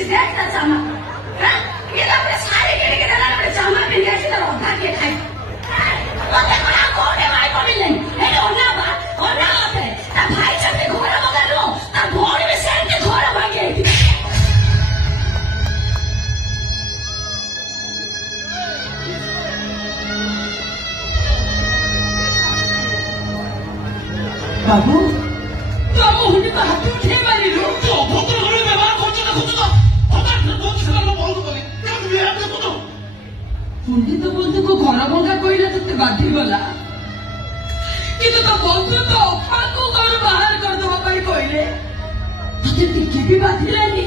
से देख ता जामा हां ये तो अपने सारे के के दादा अपने जामा पहन के सीधा उठा के खाए तो देखो ना कोने भाई को मिल नहीं ए ओना आते ता भाई चलते घोड़ा मगर लो ता भोड़ी में से के घोड़ा भागे बाबू तो मुझे तो हाथ उठे मारी लो तो भोतर घरे व्यवहार करछ ना खुद तो हमार तो छला लो बहुत करे क्या भी आप देखो तो पंडित बंधु को घर भंगा कइला तते बाधी गला किंतु तो बंधु तो अपा को घर बाहर कर दो भाई कइले तते टिके भी बाधी लानी